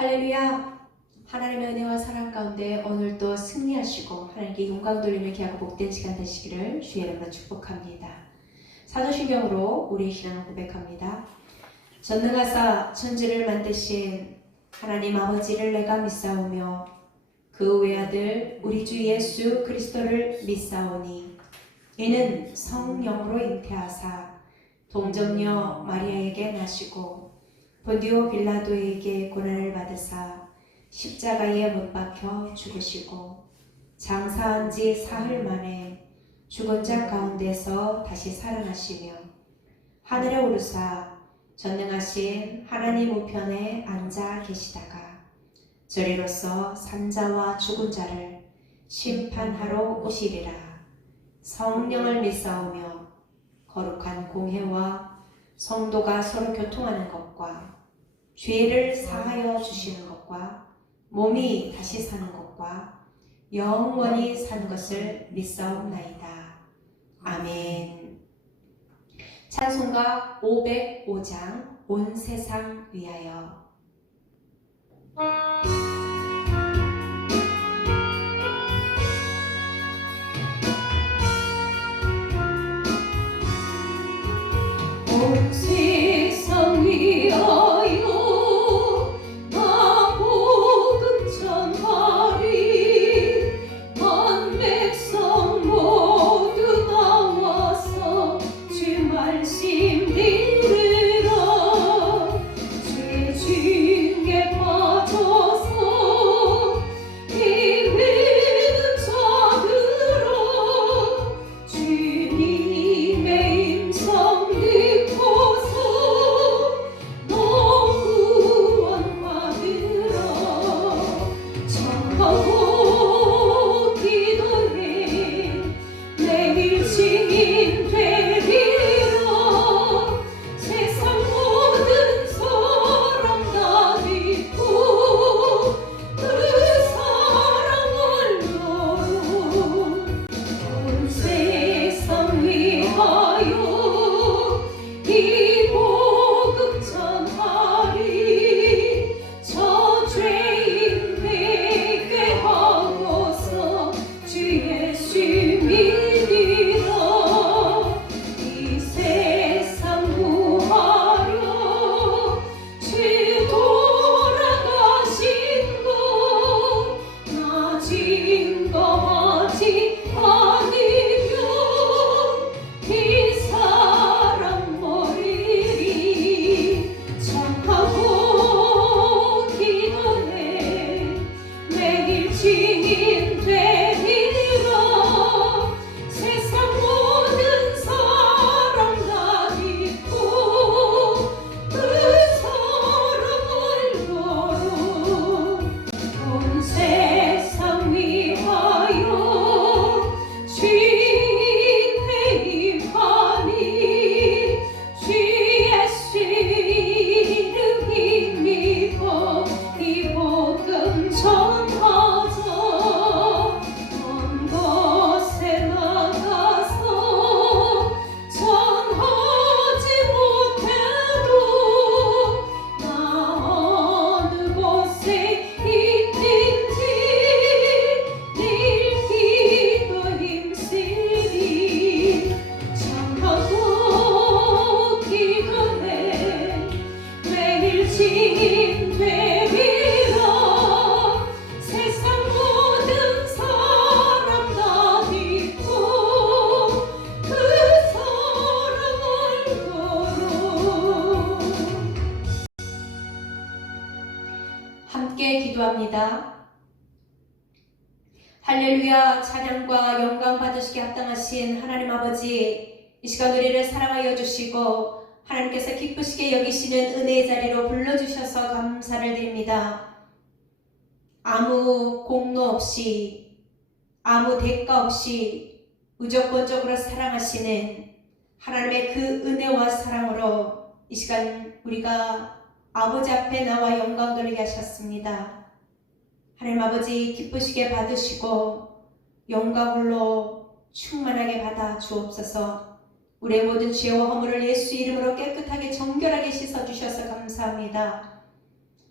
할렐루야! 하나님의 은혜와 사랑 가운데 오늘도 승리하시고 하나님께 영광 돌림을 기하고 복된 시간 되시기를 주의 이름으로 축복합니다. 사도신경으로 우리의 신앙을 고백합니다. 전능하사 천지를 만드신 하나님 아버지를 내가 믿사오며 그 외아들 우리 주 예수 그리스도를 믿사오니 이는 성령으로 잉태하사 동정녀 마리아에게 나시고 본디오 빌라도에게 고난을 받으사 십자가에 못 박혀 죽으시고 장사한 지 사흘 만에 죽은 자 가운데서 다시 살아나시며 하늘에 오르사 전능하신 하나님 우편에 앉아 계시다가 저리로서 산자와 죽은 자를 심판하러 오시리라. 성령을 믿사오며 거룩한 공회와 성도가 서로 교통하는 것과 죄를 사하여 주시는 것과 몸이 다시 사는 것과 영원히 사는 것을 믿사옵나이다. 아멘. 찬송가 505장 온 세상 위하여. 온 세상 위하여 나 복음 전하리. 만 백성 모두 나와서 주 말씀 들으라. 죄 중에 빠져서 헤매는 자들아, 주님의 음성 함께 기도합니다. 할렐루야. 찬양과 영광 받으시기 합당하신 하나님 아버지, 이 시간 우리를 사랑하여 주시고 하나님께서 기쁘시게 여기시는 은혜의 자리로 불러주셔서 감사를 드립니다. 아무 공로 없이, 아무 대가 없이 무조건적으로 사랑하시는 하나님의 그 은혜와 사랑으로 이 시간 우리가 아버지 앞에 나와 영광 돌리게 하셨습니다. 하나님 아버지, 기쁘시게 받으시고 영광으로 충만하게 받아 주옵소서. 우리의 모든 죄와 허물을 예수 이름으로 깨끗하게 정결하게 씻어주셔서 감사합니다.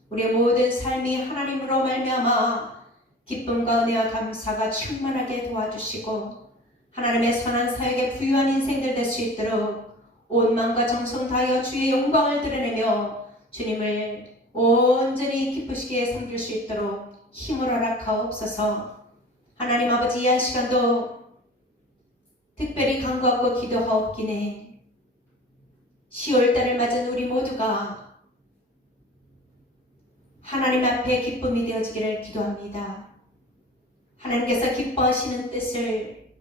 우리의 모든 삶이 하나님으로 말미암아 기쁨과 은혜와 감사가 충만하게 도와주시고 하나님의 선한 사역에 부유한 인생들 될 수 있도록 온 마음과 정성 다하여 주의 영광을 드러내며 주님을 온전히 기쁘시게 섬길 수 있도록 힘을 허락하옵소서. 하나님 아버지, 이 한 시간도 특별히 간구하고 기도하옵기는 10월달을 맞은 우리 모두가 하나님 앞에 기쁨이 되어지기를 기도합니다. 하나님께서 기뻐하시는 뜻을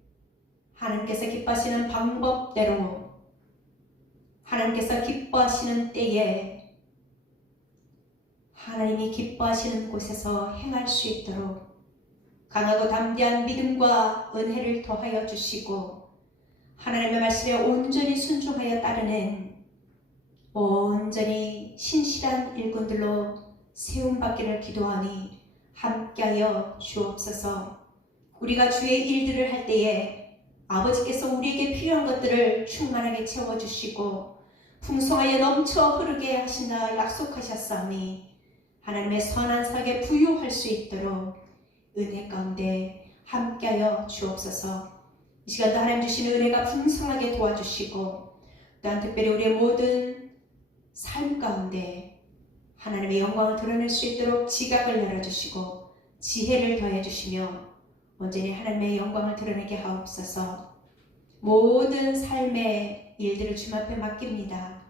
하나님께서 기뻐하시는 방법대로 하나님께서 기뻐하시는 때에 하나님이 기뻐하시는 곳에서 행할 수 있도록 강하고 담대한 믿음과 은혜를 더하여 주시고 하나님의 말씀에 온전히 순종하여 따르는 온전히 신실한 일꾼들로 세움받기를 기도하니 함께하여 주옵소서. 우리가 주의 일들을 할 때에 아버지께서 우리에게 필요한 것들을 충만하게 채워주시고 풍성하여 넘쳐 흐르게 하신다 약속하셨사오니 하나님의 선한 사역에 부유할 수 있도록 은혜 가운데 함께하여 주옵소서. 이 시간도 하나님 주시는 은혜가 풍성하게 도와주시고 또한 특별히 우리의 모든 삶 가운데 하나님의 영광을 드러낼 수 있도록 지각을 열어주시고 지혜를 더해주시며 온전히 하나님의 영광을 드러내게 하옵소서. 모든 삶의 일들을 주님 앞에 맡깁니다.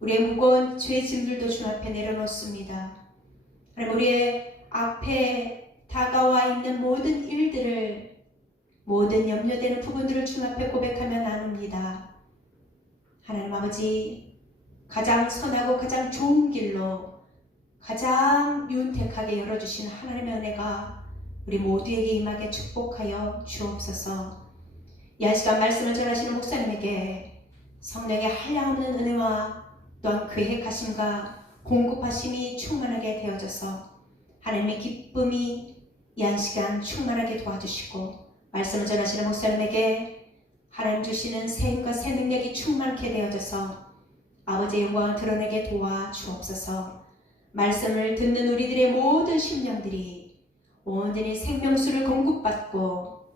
우리의 무거운 죄 짐들도 주님 앞에 내려놓습니다. 하나님, 우리의 앞에 다가와 있는 모든 일들을, 모든 염려되는 부분들을 주님 앞에 고백하며 나눕니다. 하나님 아버지, 가장 선하고 가장 좋은 길로 가장 윤택하게 열어주신 하나님의 은혜가 우리 모두에게 임하게 축복하여 주옵소서. 이 한 시간 말씀을 전하시는 목사님에게 성령의 한량없는 은혜와 또한 계획하심과 공급하심이 충만하게 되어져서 하나님의 기쁨이 이 한 시간 충만하게 도와주시고 말씀을 전하시는 목사님에게 하나님 주시는 새 힘과 새 능력이 충만케 되어져서 아버지의 영광을 드러내게 도와주옵소서. 말씀을 듣는 우리들의 모든 심령들이 온전히 생명수를 공급받고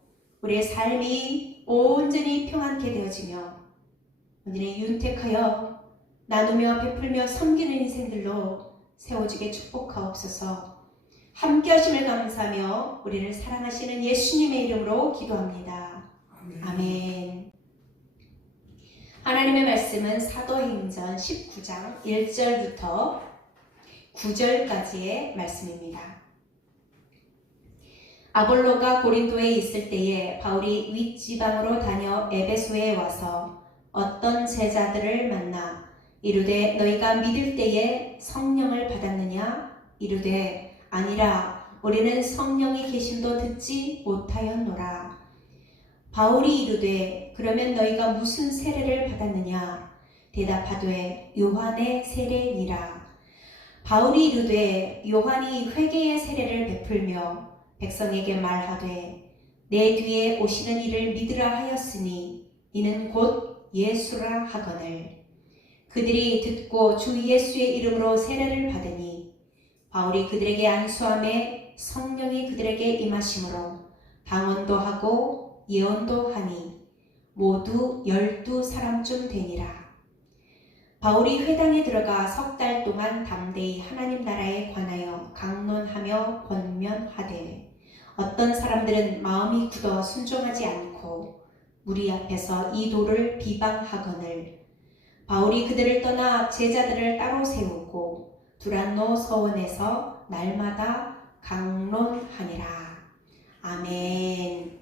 우리의 삶이 온전히 평안케 되어지며 온전히 윤택하여 나누며 베풀며 섬기는 인생들로 세워지게 축복하옵소서. 함께 하심을 감사하며 우리를 사랑하시는 예수님의 이름으로 기도합니다. 아멘. 하나님의 말씀은 사도행전 19장 1절부터 9절까지의 말씀입니다. 아볼로가 고린도에 있을 때에 바울이 윗지방으로 다녀 에베소에 와서 어떤 제자들을 만나 이르되 너희가 믿을 때에 성령을 받았느냐? 이르되 아니라 우리는 성령이 계심도 듣지 못하였노라. 바울이 이르되 그러면 너희가 무슨 세례를 받았느냐? 대답하되 요한의 세례니라. 바울이 이르되 요한이 회개의 세례를 베풀며 백성에게 말하되 내 뒤에 오시는 이를 믿으라 하였으니 이는 곧 예수라 하거늘. 그들이 듣고 주 예수의 이름으로 세례를 받으니 바울이 그들에게 안수함에 성령이 그들에게 임하심으로 방언도 하고 예언도 하니 모두 12사람쯤 되니라. 바울이 회당에 들어가 3달 동안 담대히 하나님 나라에 관하여 강론하며 권면하되 어떤 사람들은 마음이 굳어 순종하지 않고 무리 앞에서 이 도를 비방하거늘 바울이 그들을 떠나 제자들을 따로 세우고 두란노 서원에서 날마다 강론하니라. 아멘.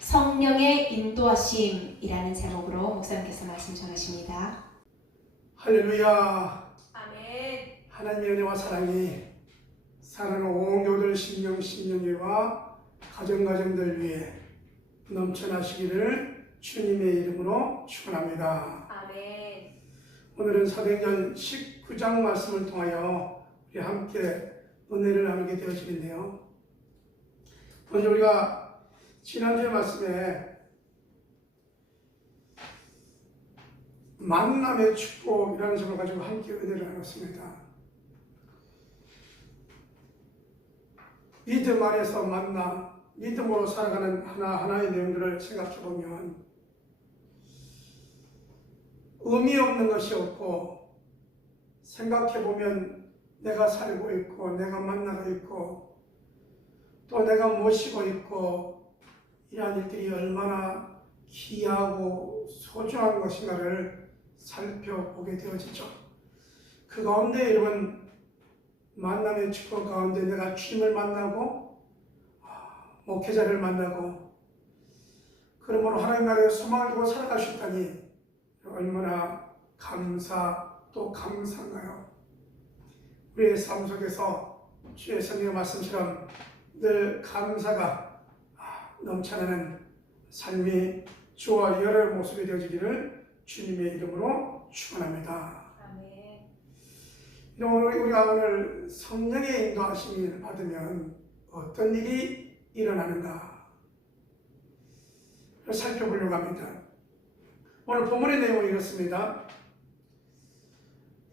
성령의 인도하심이라는 제목으로 목사님께서 말씀 전하십니다. 할렐루야. 아멘. 하나님의 은혜와 사랑이 사랑하는 온 교들 신령신령들과 가정들 위해 넘쳐나시기를 주님의 이름으로 축원합니다. 아멘. 오늘은 사도행전 19장 말씀을 통하여 우리 함께 은혜를 나누게 되어지는데요. 먼저 우리가 지난주의 말씀에 만남의 축복이라는 점을 가지고 함께 은혜를 나눴습니다. 믿음 안에서 만나 믿음으로 살아가는 하나하나의 내용들을 생각해 보면 의미 없는 것이 없고, 생각해 보면 내가 살고 있고 내가 만나고 있고 또 내가 모시고 있고 이러한 일들이 얼마나 귀하고 소중한 것인가를 살펴보게 되어지죠. 그 가운데 여러분, 만남의 축복 가운데 내가 주님을 만나고 목회자를 만나고 그러므로 하나님 나라에 소망을 두고 살아갈 수 있다니 얼마나 감사 또 감사한가요. 우리의 삶 속에서 주의 성령의 말씀처럼 늘 감사가 넘쳐나는 삶이 주와 열의 모습이 되어지기를 주님의 이름으로 축원합니다. 우리가 오늘 성령의 인도하심을 받으면 어떤 일이 일어나는가 살펴보려고 합니다. 오늘 본문의 내용은 이렇습니다.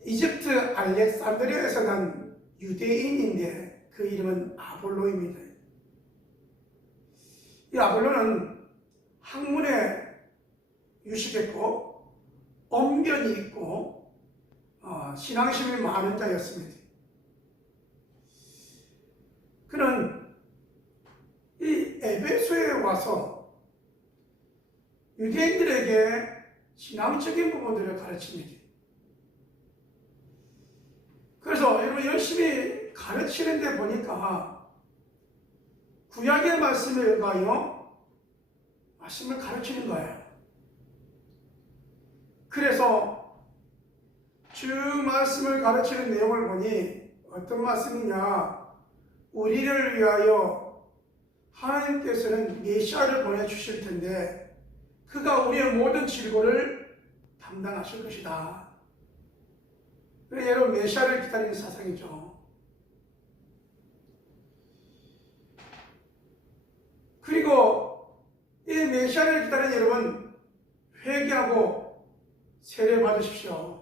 이집트 알렉산드리아에서 난 유대인인데 그 이름은 아볼로입니다. 이 아볼로는 학문에 유식했고 언변이 있고 신앙심이 많은 자였습니다. 그는 이 에베소에 와서 유대인들에게 신앙적인 부분들을 가르칩니다. 그래서 여러분 열심히 가르치는데 보니까 구약의 말씀에 의하여 말씀을 가르치는 거예요. 그래서 주 말씀을 가르치는 내용을 보니 어떤 말씀이냐, 우리를 위하여 하나님께서는 메시아를 보내주실 텐데 그가 우리의 모든 질고를 담당하실 것이다. 여러분, 메시아를 기다리는 사상이죠. 그리고 이 메시아를 기다리는 여러분, 회개하고 세례 받으십시오.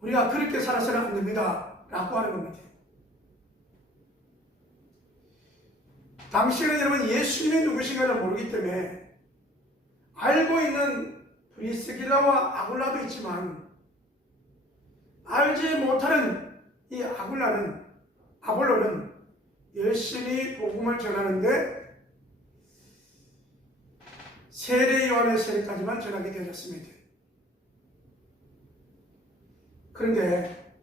우리가 그렇게 살아서는 안 됩니다 라고 하는 겁니다. 당시에는 여러분 예수님이 누구신가를 모르기 때문에 알고 있는 브리스길라와 아굴라도 있지만 알지 못하는 이 아볼로는 열심히 복음을 전하는데 세례 요한의 세례까지만 전하게 되었습니다. 그런데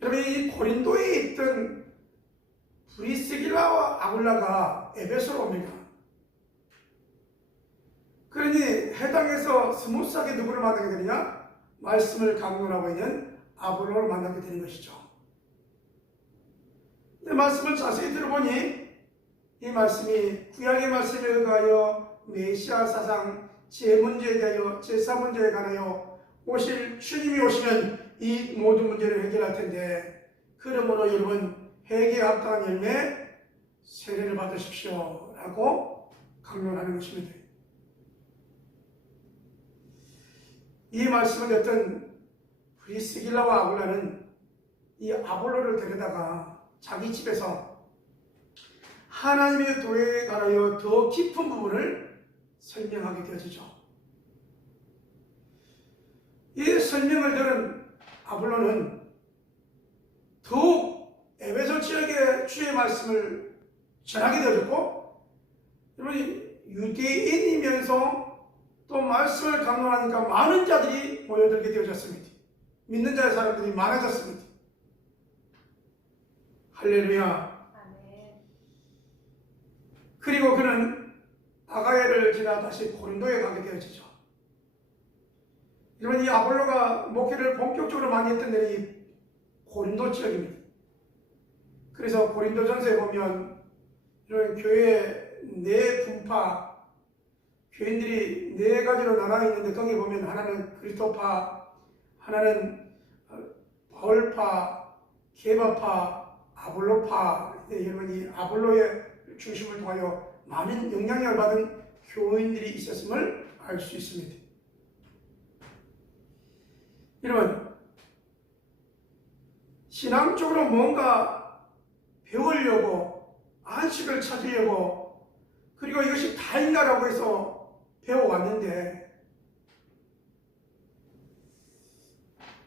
여러분, 이 고린도에 있던 브리스길라와 아굴라가 에베소로 옵니다. 그러니 해당에서 스무스하게 누구를 만나게 되느냐? 말씀을 강론하고 있는 아볼로를 만나게 되는 것이죠. 근데 말씀을 자세히 들어보니 이 말씀이 구약의 말씀에 의하여 메시아 사상, 제문제에 대하여, 제사 문제에 관하여 오실 주님이 오시면 이 모든 문제를 해결할 텐데, 그러므로 여러분 회개에 합당한 열매 세례를 받으십시오 라고 강론하는 것입니다. 이 말씀을 듣던 브리스길라와 아굴라는 이 아볼로를 데려다가 자기 집에서 하나님의 도에 관하여 더 깊은 부분을 설명하게 되어지죠. 이 설명을 들은 아볼로는 더욱 에베소 지역에 주의 말씀을 전하게 되어졌고, 유대인이면서 또 말씀을 강론하니까 많은 자들이 모여들게 되어졌습니다. 믿는 자의 사람들이 많아졌습니다. 할렐루야. 그리고 그는 아가야를 지나 다시 고린도에 가게 되어지죠. 여러분, 이 아볼로가 목회를 본격적으로 많이 했던 데는 이 고린도 지역입니다. 그래서 고린도전서에 보면 이런 교회 네 분파, 교인들이 네 가지로 나눠 있는데 거기 보면 하나는 그리스도파, 하나는 바울파, 게바파, 아볼로파. 여러분, 이 아볼로의 중심을 통하여 많은 영향력을 받은 교인들이 있었음을 알 수 있습니다. 여러분, 신앙적으로 뭔가 배우려고 안식을 찾으려고 그리고 이것이 다인가라고 해서 배워왔는데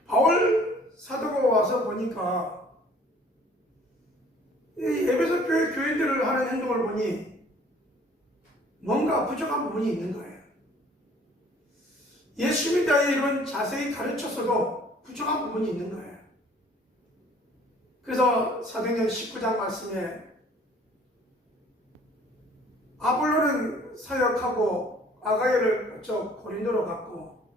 바울 사도가 와서 보니까 이 에베소 교회 교인들을 하는 행동을 보니 뭔가 부족한 부분이 있는 거예요. 예수 믿다의 이런 자세히 가르쳤어도 부족한 부분이 있는 거예요. 그래서 사도행전 19장 말씀에 아볼로는 사역하고 아가야를 고린도로 갔고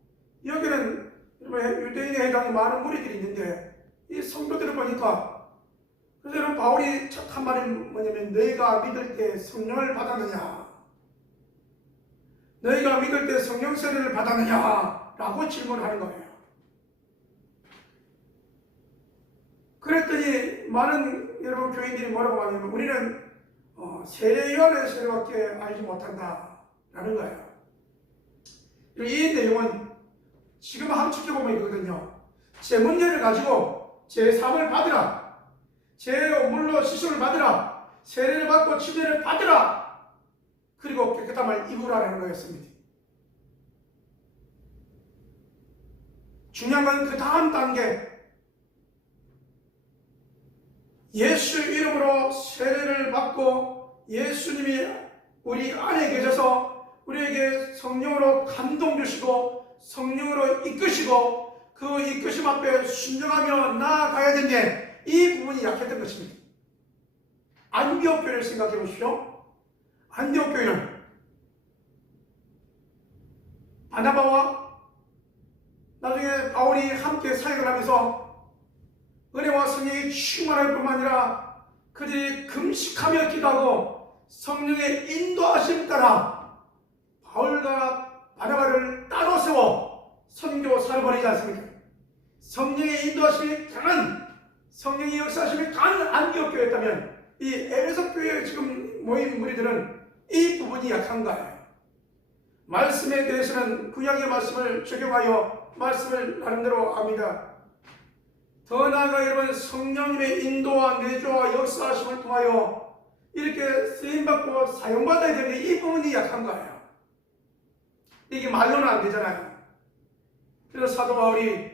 여기는 유대인에 해당하는 많은 무리들이 있는데 이 성도들을 보니까 그래서 여러분 바울이 첫 한 말이 뭐냐면 너희가 믿을 때 성령을 받았느냐 너희가 믿을 때 성령 세례를 받았느냐 라고 질문하는 거예요. 그랬더니 많은 여러분 교인들이 뭐라고 하냐면 우리는 세례요한의 세례밖에 알지 못한다 라는 거예요. 이 내용은 지금 함축해보면 이거거든요. 제 문제를 가지고 제 삶을 받으라 제 물로 씻음을 받으라 세례를 받고 침례를 받으라 그리고 깨끗함을 입으라라는 거였습니다. 중요한 건 그 다음 단계 예수 이름으로 세례를 받고 예수님이 우리 안에 계셔서 우리에게 성령으로 감동 주시고 성령으로 이끄시고 그 이끄심 앞에 순종하며 나아가야 되는데 이 부분이 약했던 것입니다. 안디옥 교회를 생각해 보십시오. 안디옥 교회는 바나바와 나중에 바울이 함께 사역을 하면서 은혜와 성령이 충만할 뿐만 아니라 그들이 금식하며 기도하고 성령의 인도하심 따라 바울과 바나바를 따로 세워 선교사를 보내지 않습니까? 성령의 인도하심이 강한 성령의 역사하심이 강한 안디옥 교회였다면 이 에베소 교회에 지금 모인 무리들은 이 부분이 약한 거예요. 말씀에 대해서는 구약의 말씀을 적용하여 말씀을 나름대로 압니다. 더 나아가 여러분 성령님의 인도와 내조와 역사하심을 통하여 이렇게 쓰임받고 사용받아야 되는데 이 부분이 약한 거예요. 이게 말로는 안 되잖아요. 그래서 사도 바울이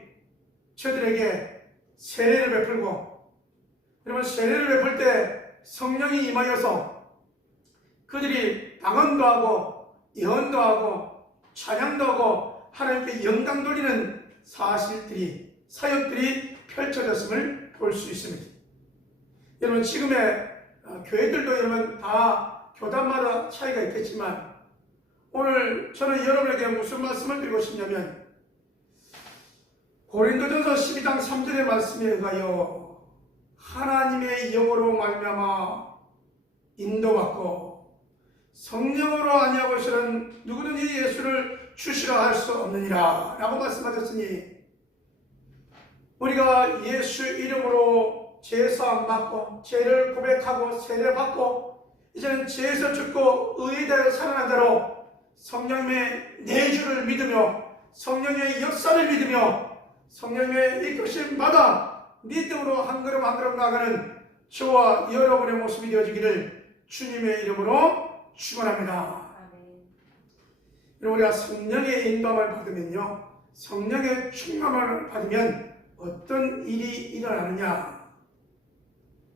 저들에게 세례를 베풀고 여러분 세례를 베풀 때 성령이 임하여서 그들이 방언도 하고 예언도 하고 찬양도 하고 하나님께 영광 돌리는 사실들이 사역들이 펼쳐졌음을 볼 수 있습니다. 여러분 지금의 교회들도 여러분 다 교단마다 차이가 있겠지만 오늘 저는 여러분에게 무슨 말씀을 드리고 싶냐면 고린도전서 12장 3절의 말씀에 의하여 하나님의 영으로 말미암아 인도받고 성령으로 아니하고서는 누구든지 예수를 주시라 할 수 없느니라 라고 말씀하셨으니 우리가 예수 이름으로 제사함 받고 죄를 고백하고 세례 받고 이제는 죄에서 죽고 의에 대하여 살아난 자로 성령님의 내주를 믿으며 성령의 역사를 믿으며 성령의 이끄심 받아 믿음으로 한 걸음 한 걸음 나아가는 저와 여러분의 모습이 되어지기를 주님의 이름으로 축원합니다. 여러분 우리가 성령의 인도함을 받으면요 성령의 충만함을 받으면 어떤 일이 일어나느냐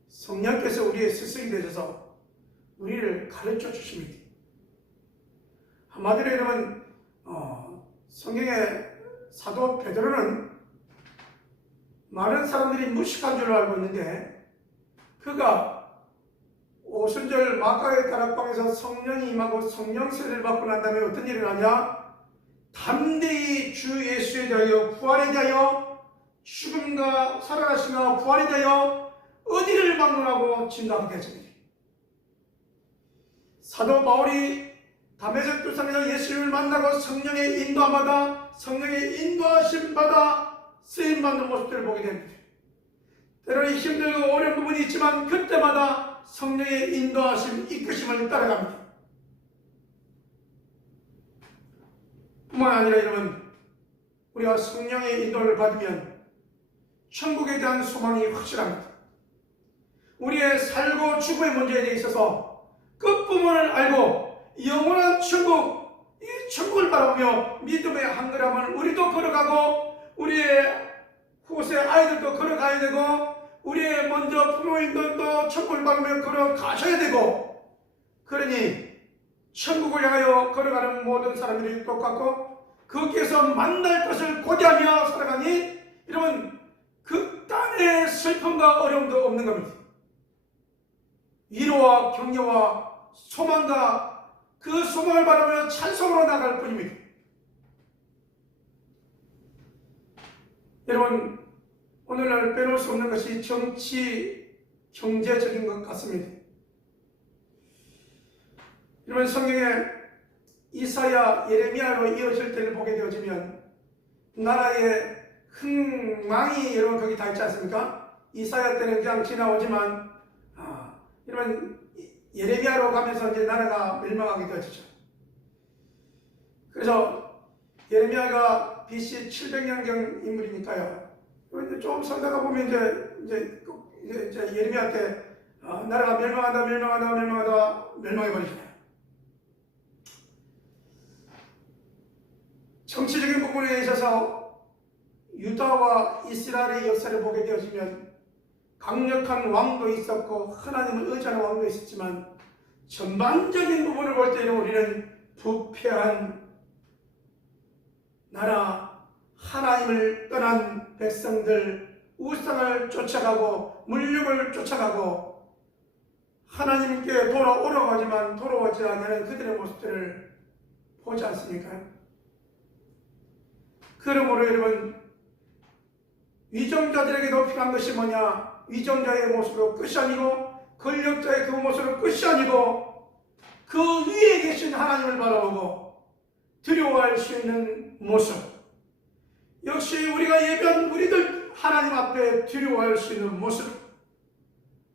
성령께서 우리의 스승이 되셔서 우리를 가르쳐 주십니다. 한마디로 여러분 성경의 사도 베드로는 많은 사람들이 무식한 줄 알고 있는데 그가 오순절 마가의 다락방에서 성령이 임하고 성령 세례를 받고 난 다음에 어떤 일이 일어나냐 담대히 주 예수에 대하여 부활에 대하여 죽음과 살아나심과 부활에 대하여 어디를 막론하고 증거하게 되었습니다. 사도 바울이 다메섹 도상에서 예수님을 만나고 성령의 인도함받아 성령의 인도하심 받아 쓰임받는 모습들을 보게 됩니다. 때로는 힘들고 어려운 부분이 있지만 그때마다 성령의 인도하심, 이끄심을 따라갑니다. 뿐만 아니라 여러분 우리가 성령의 인도를 받으면 천국에 대한 소망이 확실합니다. 우리의 살고 죽음의 문제에 대해 있어서 끝부분을 알고 영원한 천국, 이 천국을 바라보며 믿음의 한 걸음을 우리도 걸어가고 우리의 후세 아이들도 걸어가야 되고 우리의 먼저 부모님들도 천국을 바라보며 걸어가셔야 되고, 그러니 천국을 향하여 걸어가는 모든 사람들이 똑같고 거기에서 만날 것을 고대하며 살아가니 여러분 극단의 슬픔과 어려움도 없는 겁니다. 위로와 격려와 소망과 그 소망을 바라보며 찬송으로 나갈 뿐입니다. 여러분, 오늘날 빼놓을 수 없는 것이 정치, 경제적인 것 같습니다. 여러분, 성경에 이사야, 예레미야로 이어질 때를 보게 되어지면 나라의 흥망이 여러분 거기 다 있지 않습니까? 이사야 때는 그냥 지나오지만 여러분 예레미야로 가면서 이제 나라가 멸망하게 되어지죠. 그래서 예레미야가 BC 700년경 인물이니까요. 좀 살다가 보면 이제 예레미야 때 나라가 멸망해 버리잖아요. 정치적인 부분에 있어서 유다와 이스라엘의 역사를 보게 되어지면 강력한 왕도 있었고 하나님을 의지하는 왕도 있었지만 전반적인 부분을 볼 때는 우리는 부패한 나라, 하나님을 떠난 백성들, 우상을 쫓아가고 물욕을 쫓아가고 하나님께 돌아오려고 하지만 돌아오지 않는 그들의 모습들을 보지 않습니까? 그러므로 여러분, 위정자들에게도 필요한 것이 뭐냐? 위정자의 모습으로 끝이 아니고 권력자의 그 모습으로 끝이 아니고 그 위에 계신 하나님을 바라보고 두려워할 수 있는 모습. 역시 우리가 예배한 우리들 하나님 앞에 두려워할 수 있는 모습.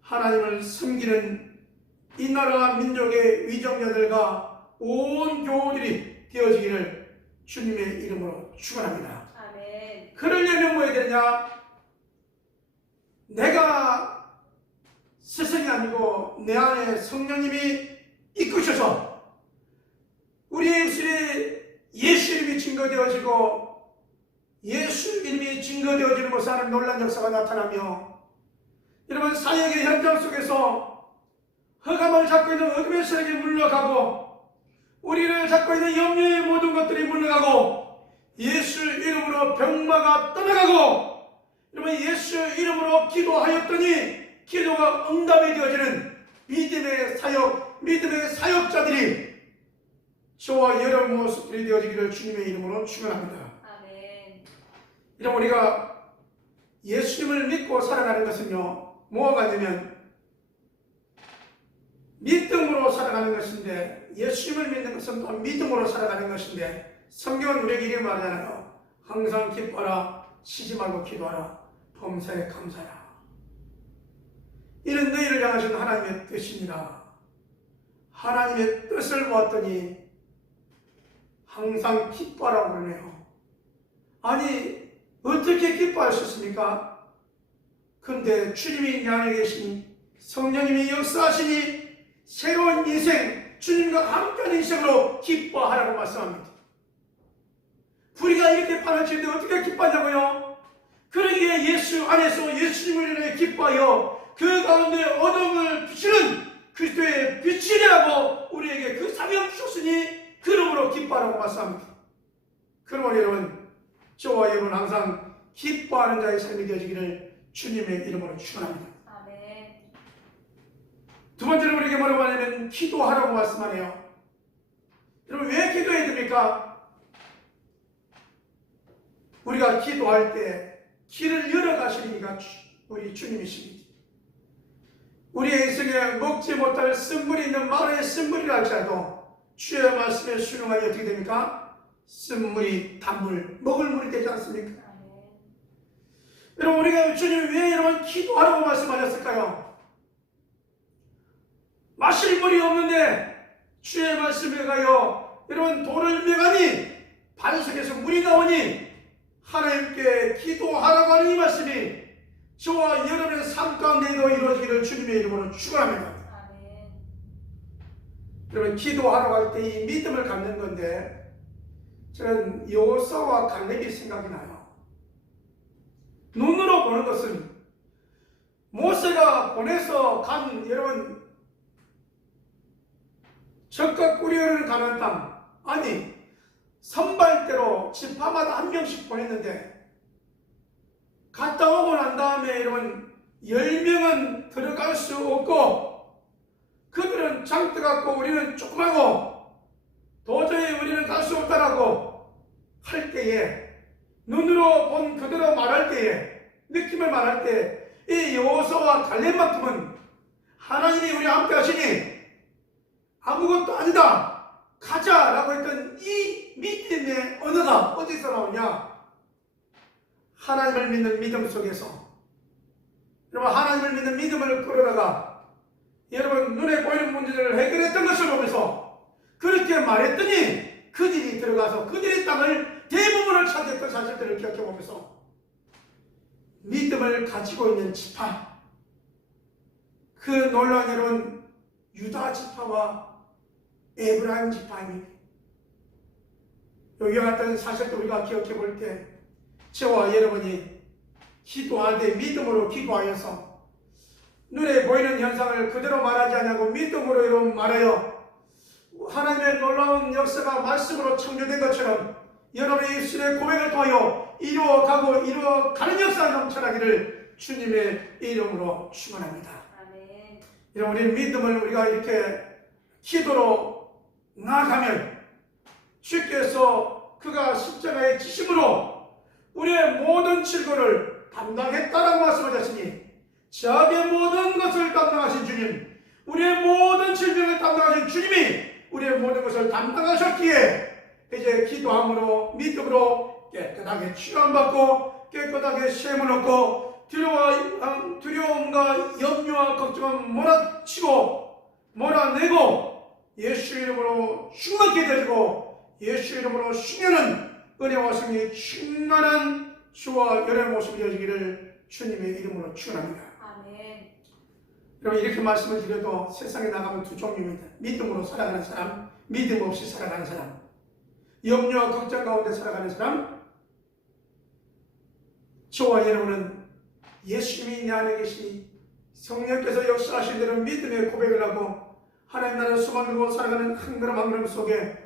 하나님을 섬기는 이 나라 민족의 위정자들과 온 교우들이 되어지기를 주님의 이름으로 축원합니다. 아멘. 그러려면 뭐 해야 되냐? 내가 스승이 아니고 내 안에 성령님이 이끄셔서 우리의 입술에 예수 이름이 증거되어지고 예수 이름이 증거되어지는 것을 하는 놀라운 역사가 나타나며 여러분 사역의 현장 속에서 흑암을 잡고 있는 어둠의 세력이 물러가고 우리를 잡고 있는 염려의 모든 것들이 물러가고 예수 이름으로 병마가 떠나가고 여러분 예수 이름으로 기도하였더니 기도가 응답이 되어지는 믿음의 사역, 믿음의 사역자들이 저와 여러분 모습들이 되어지기를 주님의 이름으로 축원합니다. 아멘. 여러분 우리가 예수님을 믿고 살아가는 것은요 뭐가 되면 믿음으로 살아가는 것인데 예수님을 믿는 것은 또 믿음으로 살아가는 것인데 성경은 우리에게 이렇게 말하잖아요. 항상 기뻐라, 쉬지 말고 기도하라, 범사에 감사하라. 이는 너희를 향하신 하나님의 뜻입니다. 하나님의 뜻을 보았더니 항상 기뻐하라고 그러네요. 아니 어떻게 기뻐할 수 있습니까? 그런데 주님이 내 안에 계시니 성령님이 역사하시니 새로운 인생, 주님과 함께하는 인생으로 기뻐하라고 말씀합니다. 우리가 이렇게 판을 치는데 어떻게 기뻐하냐고요? 그러기에 예수 안에서 예수님을 인해 기뻐하여 그 가운데 어둠을 비추는 그리스도의 빛이 되라고 우리에게 그 사명 주셨으니 그러므로 기뻐하라고 말씀합니다. 그러므로 여러분, 저와 여러분 항상 기뻐하는 자의 삶이 되어지기를 주님의 이름으로 축원합니다. 아멘. 두 번째로 우리에게 뭐라고 하냐면 기도하라고 말씀하네요. 여러분 왜 기도해야 됩니까? 우리가 기도할 때 길을 열어가시는 이가 우리 주님이십니다. 우리의 인생에 먹지 못할 쓴물이 있는 마루에 쓴물이라 할지라도 주의 말씀에 순응하여 어떻게 됩니까? 쓴물이 단물, 먹을 물이 되지 않습니까? 아멘. 여러분 우리가 주님 왜 여러분 기도하라고 말씀하셨을까요? 마실 물이 없는데 주의 말씀에 가요 여러분 돌을 매가니 반석에서 물이 나오니 하나님께 기도하라고 하는 이 말씀이 저와 여러분의 삶 가운데도 이루어지기를 주님의 이름으로 축원합니다. 아멘. 여러분 기도하러 갈 때 이 믿음을 갖는 건데 저는 여호수아와 갈렙이 생각이 나요. 눈으로 보는 것은 모세가 보내서 간 여러분 적과 꿀이어는 가나안 땅 아니 선발대로 지파마다 한 명씩 보냈는데 갔다 오고 난 다음에 여러분 10명은 들어갈 수 없고 그들은 장대 같고 우리는 조그마고 도저히 우리는 갈 수 없다라고 할 때에 눈으로 본 그대로 말할 때에 느낌을 말할 때 이 여호수아와 갈렙만큼은 하나님이 우리와 함께 하시니 아무것도 아니다 가자라고 했던 이 믿음의 언어가 어디서 나오냐? 하나님을 믿는 믿음 속에서 여러분 하나님을 믿는 믿음을 끌어다가 여러분 눈에 보이는 문제를 해결했던 것을 보면서 그렇게 말했더니 그들이 들어가서 그들의 땅을 대부분을 차지했던 사실들을 기억해보면서 믿음을 가지고 있는 지파 그 놀라운 여러분 유다 지파와 에브라임 지파입니다. 여기와 같은 사실도 우리가 기억해 볼 때 저와 여러분이 기도할 때 믿음으로 기도하여서 눈에 보이는 현상을 그대로 말하지 않고 믿음으로 여러분 말하여 하나님의 놀라운 역사가 말씀으로 창조된 것처럼 여러분의 입술의 고백을 통하여 이루어가는 역사가 넘쳐나기를 주님의 이름으로 축원합니다. 아멘. 여러분 우리 믿음을 우리가 이렇게 기도로 나아가면 주께서 그가 십자가의 지심으로 우리의 모든 질고를 담당했다라고 말씀하셨으니 저의 모든 것을 담당하신 주님 우리의 모든 질병을 담당하신 주님이 우리의 모든 것을 담당하셨기에 이제 기도함으로 믿음으로 깨끗하게 치유받고 깨끗하게 셈을 얻고 두려움과 염려와 걱정은 몰아내고 예수 이름으로 충만케 되고 예수 이름으로 쉬면은 은혜와 승리 충만한 주와 여러분의 모습이 되어지기를 주님의 이름으로 축원합니다. 아멘. 여러분 이렇게 말씀을 드려도 세상에 나가면 두 종류입니다. 믿음으로 살아가는 사람, 믿음 없이 살아가는 사람. 염려와 걱정 가운데 살아가는 사람. 저와 여러분은 예수님이 내 안에 계시니 성령께서 역사하신 대로 믿음의 고백을 하고 하나님 나라의 소망을 두고 살아가는 한 걸음 한 걸음 속에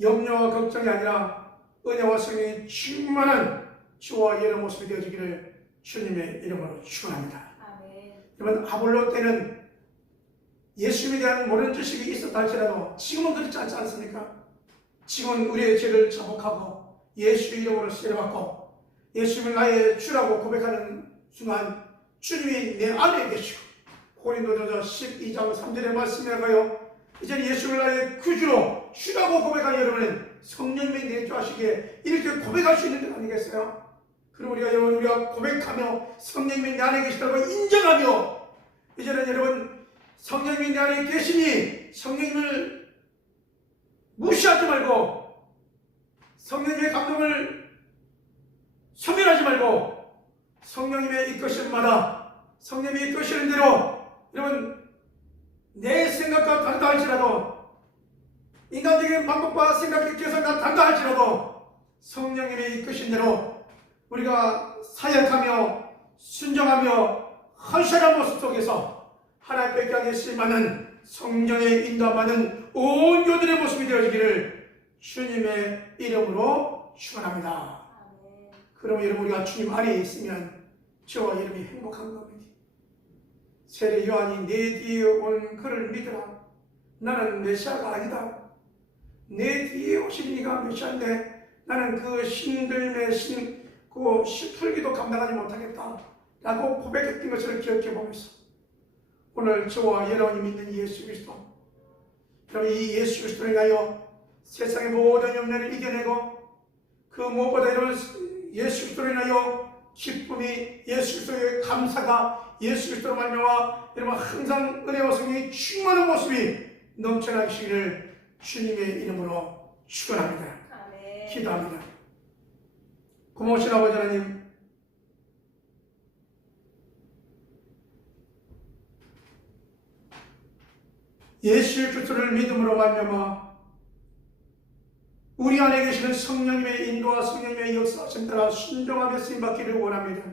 염려와 걱정이 아니라 은혜와 성령이 충만한 주와 여러분 모습이 되어지기를 주님의 이름으로 축원합니다. 아멘. 여러분 아볼로 때는 예수님에 대한 모르는 지식이 있었다 할지라도 지금은 그렇지 않지 않습니까? 지금은 우리의 죄를 자복하고 예수 이름으로 세례받고 예수님을 나의 주라고 고백하는 순간 주님이 내 안에 계시고 고린도전서 12장 3절의 말씀에 가요 이제 예수를 나의 구주로 주라고 고백한 여러분은 성령님이 내주하시기에 이렇게 고백할 수 있는 것 아니겠어요? 그럼 우리가 고백하며 성령님이 내 안에 계시다고 인정하며 이제는 여러분 성령님이 내 안에 계시니 성령님을 무시하지 말고 성령님의 감동을 소멸하지 말고 성령님의 이끄심마다 성령님이 이끄시는 대로 여러분 내 생각과 다르다 할지라도 인간적인 방법과 생각의 개성과 다르다 할지라도 성령님의 이끄신 대로 우리가 사역하며 순종하며 헌신한 모습 속에서 하나님께 하시는 성령의 인도받는 온 교들의 모습이 되어지기를 주님의 이름으로 축원합니다. 그럼 여러분 우리가 주님 안에 있으면 저와 여러분이 행복한 겁니다. 세례 요한이 내 뒤에 온 그를 믿으라. 나는 메시아가 아니다. 내 뒤에 오신 이가 메시아인데 나는 그 신들의 그 시풀기도 감당하지 못하겠다 라고 고백했던 것을 기억해 보면서 오늘 저와 여러분이 믿는 예수 그리스도 여러분 이 예수 그리스도를 위하여 세상의 모든 염려를 이겨내고 그 무엇보다 여러분 예수 그리스도를 위하여 기쁨이 예수 그리스도의 감사가 예수 그리스도로 말미암아 여러분 항상 은혜와 성령이 충만한 모습이 넘쳐나시기를 주님의 이름으로 축원합니다. 기도합니다. 고마우신 아버지 하나님 예수 그리스도를 믿음으로 말미암아 우리 안에 계시는 성령님의 인도와 성령님의 역사하심 따라 순종하며 쓰임받기를 원합니다.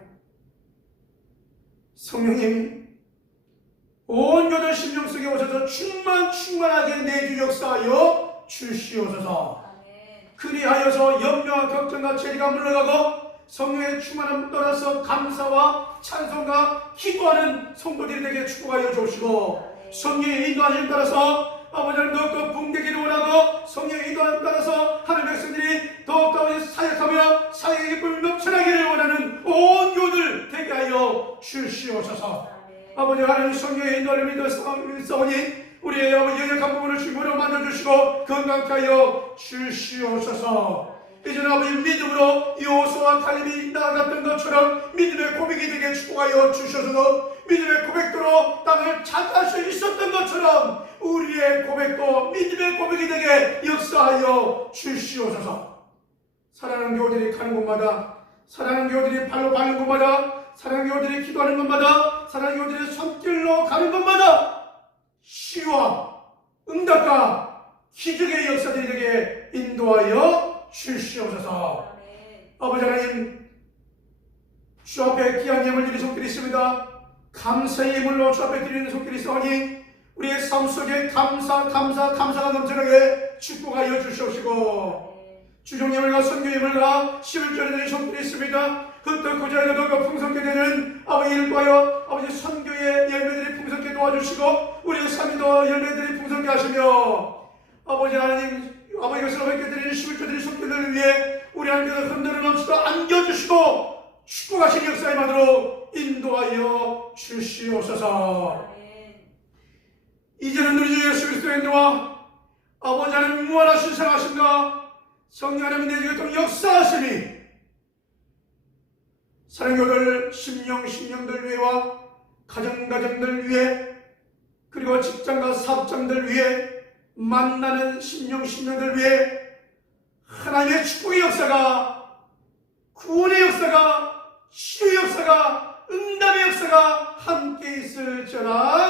성령님, 온 교들 심령 속에 오셔서 충만하게 내주 역사하여 주시옵소서. 그리하여서 염려와 걱정과 죄가 물러가고 성령의 충만함을 떠나서 감사와 찬송과 기도하는 성도들이 되게 축복하여 주시고, 성령의 인도하심을 따라서 아버지 하나님 더욱더 붕대기를 원하고, 성령의 인도하심을 따라서 하나님의 백성들이 더욱더 사역하며 사역의 기쁨을 넘쳐나기를 원하는 온 교들 되게 하여 주시옵소서. 아버지 하나님, 성령의 인도를 믿었사오니 우리의 아버지 연약한 부분을 주님으로 만져주시고 건강케 하여 주시옵소서. 이제는 아버지 믿음으로 여호수아와 칼렙이 나아갔던 것처럼 믿음의 고백이 되게 축복하여 주셔서, 믿음의 고백도로 땅을 차지할 수 있었던 것처럼 우리의 고백도 믿음의 고백이 되게 역사하여 주시옵소서. 사랑하는 교우들이 가는 곳마다, 사랑하는 교우들이 발로 밟는 곳마다, 사랑하는 교우들이 기도하는 곳마다, 사랑하는 교우들이 손길로 가는 곳마다 시와 응답과 기적의 역사들이 되게 인도하여 주시옵소서. 아버지 하나님, 주 앞에 귀한 예물 드리는 손길이 있습니다. 감사의 예물로 주 앞에 드리는 손길이 있으니 우리의 삶 속에 감사가 넘쳐나게 축복하여 주시옵시고, 주종예물과 선교예물과 11조를 드리는 손길이 있습니다. 흩어고 자에도 더 풍성케 되는 아버지 일과여 아버지 선교의 열매들이 풍성케 도와주시고 우리의 삶도 열매들이 풍성케 하시며, 아버지 하나님, 아버지 것을 함께 드리는 11조들의 손길을 위해 우리 하나님께서 흔들어 넘치도 안겨주시고 축복하신 역사의 만으로 인도하여 주시옵소서. 이제는 우리 주 예수 그리스도의 인도와 아버지 하나님 무한하신 사랑하심과 성령 하나님 내 중에 역사하시니 사랑교들 심령들 위해와 가정들 위해, 그리고 직장과 사업장들 위해, 만나는 심령들 위해 하나님의 축복의 역사가, 구원의 역사가, 치유의 역사가, 응답의 역사가 함께 있을지어다.